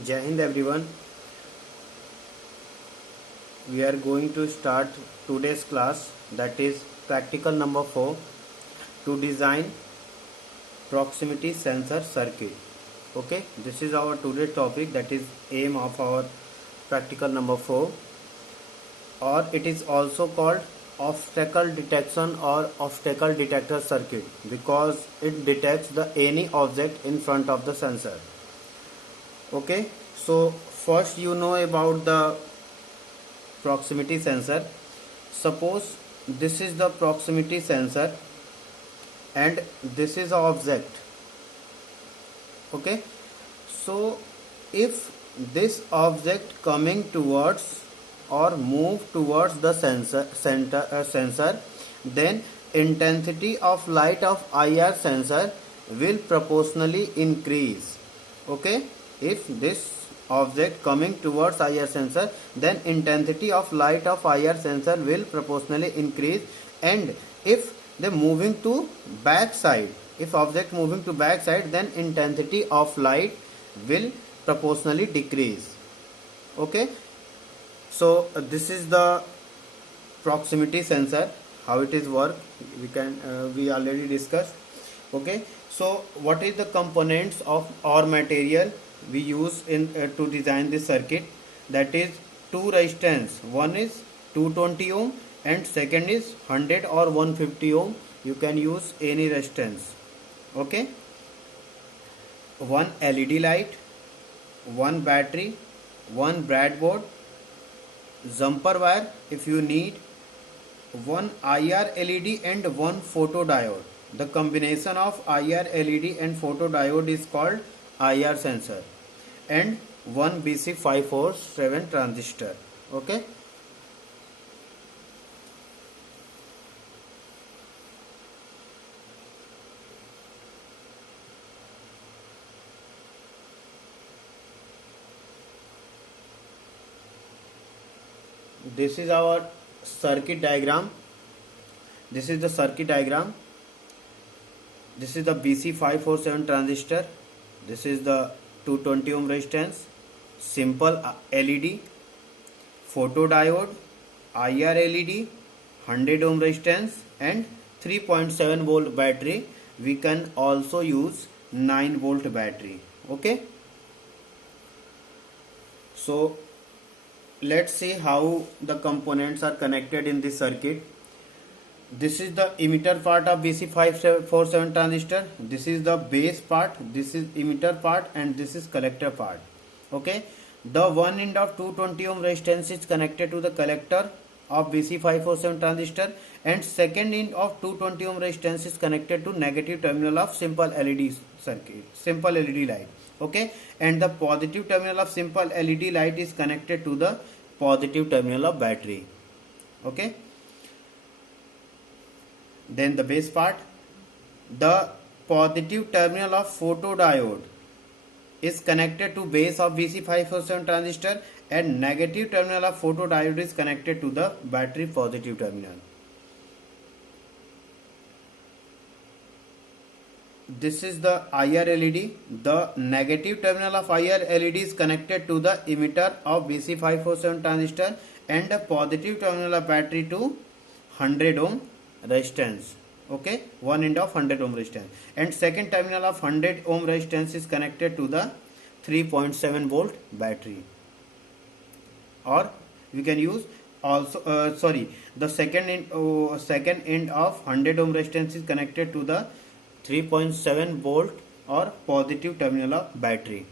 Jai Hind everyone. We are going to start today's class, that is practical number 4, to design proximity sensor circuit. Okay, this is our today's topic, that is aim of our practical number 4, or it is also called obstacle detection or obstacle detector circuit because it detects the any object in front of the sensor. Okay, so first you know about the proximity sensor. Suppose this is the proximity sensor and this is an object. Okay, so if this object coming towards or move towards the sensor, then intensity of light of IR sensor will proportionally increase. Okay, if this object coming towards IR sensor, then intensity of light of IR sensor will proportionally increase, and if they moving to back side, if object moving to back side, then intensity of light will proportionally decrease. Okay, so this is the proximity sensor. How it is work, we already discussed. Okay, so what is the components of or material we use in to design this circuit? That is two resistance, one is 220 ohm and second is 100 or 150 ohm. You can use any resistance. Okay, one LED light, one battery, one breadboard, jumper wire if you need, one IR LED and one photodiode. The combination of IR LED and photodiode is called IR sensor, and one BC547 transistor. Okay, this is our circuit diagram. This is the circuit diagram. This is the BC547 transistor. This is the 220 ohm resistance, simple LED, photodiode, IR LED, 100 ohm resistance, and 3.7 volt battery. We can also use 9 volt battery. Okay, so let's see how the components are connected in this circuit. This is the emitter part of BC547 transistor. This is the base part, this is emitter part, and this is collector part. Okay, the one end of 220 ohm resistance is connected to the collector of BC547 transistor, and second end of 220 ohm resistance is connected to negative terminal of simple LED circuit, simple LED light. Okay, and the positive terminal of simple LED light is connected to the positive terminal of battery. Okay, then the base part, the positive terminal of photodiode is connected to base of BC547 transistor, and negative terminal of photodiode is connected to the battery positive terminal. This is the IR LED. The negative terminal of IR LED is connected to the emitter of BC547 transistor, and the positive terminal of battery to 100 ohm resistance. Okay, one end of 100 ohm resistance, and second terminal of 100 ohm resistance is connected to the 3.7 volt battery, or we can use also the second end of 100 ohm resistance is connected to the 3.7 volt or positive terminal of battery.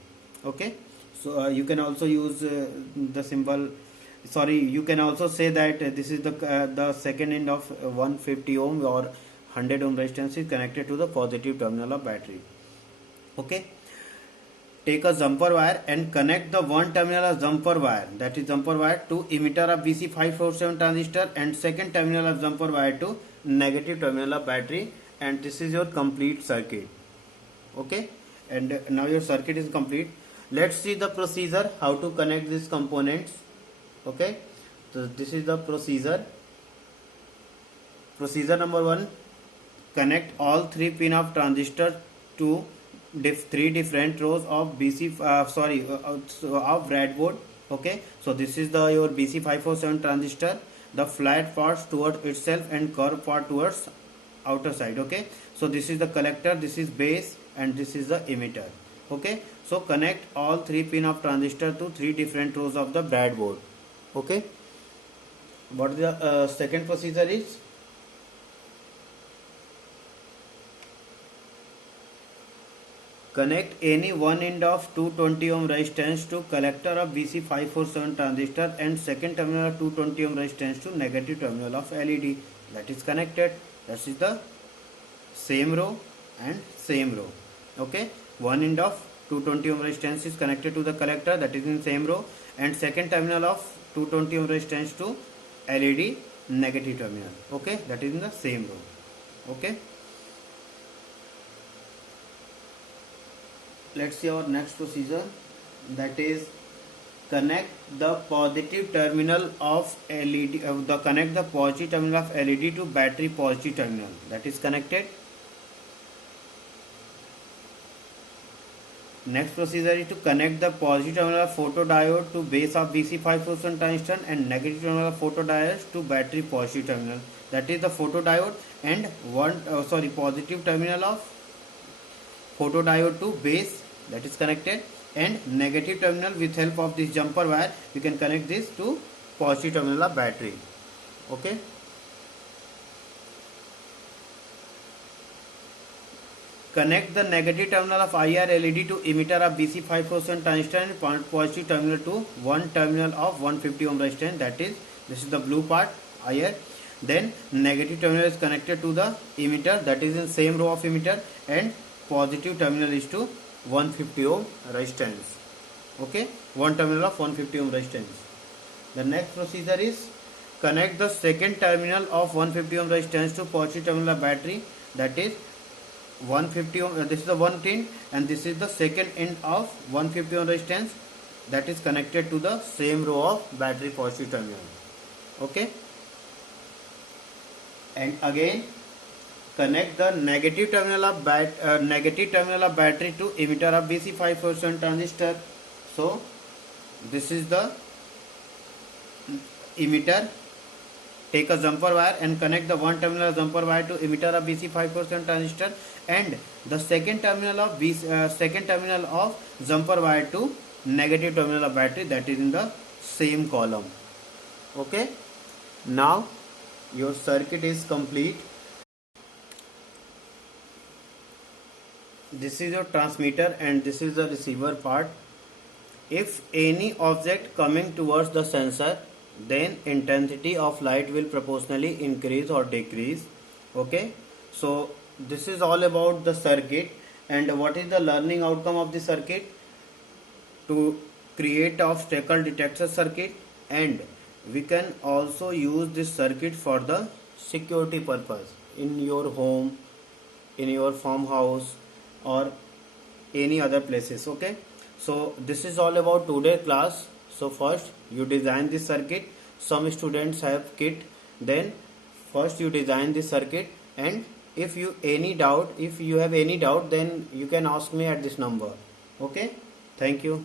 Okay, so you can also use the symbol, you can also say that this is the second end of 150 ohm or 100 ohm resistance is connected to the positive terminal of battery. Okay, take a jumper wire and connect the one terminal of jumper wire, that is jumper wire, to emitter of BC547 transistor, and second terminal of jumper wire to negative terminal of battery, and this is your complete circuit. Okay, and now your circuit is complete. Let's see the procedure how to connect these components. Okay, so this is the procedure. Procedure number 1, connect all 3 pin of transistor to three different rows of of breadboard. Okay, so this is the your BC547 transistor. The flat parts towards itself and curved part towards outer side. Okay, so this is the collector, this is base, and this is the emitter. Okay, so connect all 3 pin of transistor to 3 different rows of the breadboard. Okay, what the second procedure is? Connect any one end of 220 ohm resistance to collector of BC547 transistor and second terminal of 220 ohm resistance to negative terminal of LED. That is connected. That is the same row and same row. Okay, one end of 220 ohm resistance is connected to the collector, that is in same row, and second terminal of 220 ohm resistance to LED negative terminal. Okay, that is in the same row. Okay, let's see our next procedure, that is connect the positive terminal of LED, connect the positive terminal of LED to battery positive terminal, that is connected. Next procedure is to connect the positive terminal of photodiode to base of BC547 transistor and negative terminal of photodiode to battery positive terminal, that is the photodiode and positive terminal of photodiode to base, that is connected, and negative terminal with help of this jumper wire we can connect this to positive terminal of battery. Okay, connect the negative terminal of IR LED to emitter of BC547 transistor and positive terminal to one terminal of 150 ohm resistance, that is this is the blue part IR. Then negative terminal is connected to the emitter, that is in same row of emitter, and positive terminal is to 150 ohm resistance. Okay, one terminal of 150 ohm resistance. The next procedure is connect the second terminal of 150 ohm resistance to positive terminal of battery, that is 150 ohm. This is the one pin and this is the second end of 150 ohm resistance, that is connected to the same row of battery positive terminal. Okay, and again connect the negative terminal of battery to emitter of BC547 transistor. So this is the emitter. Take a jumper wire and connect the one terminal jumper wire to emitter of BC547 transistor and the second terminal of jumper wire to negative terminal of battery, that is in the same column. Okay, now your circuit is complete. This is your transmitter and this is the receiver part. If any object coming towards the sensor, then intensity of light will proportionally increase or decrease. Okay, so this is all about the circuit. And what is the learning outcome of the circuit? To create obstacle detection circuit, and we can also use this circuit for the security purpose in your home, in your farmhouse, or any other places. Okay, so this is all about today's class. So first you design this circuit. Some students have kit, then first you design this circuit, and if you have any doubt, then you can ask me at this number. Okay, thank you.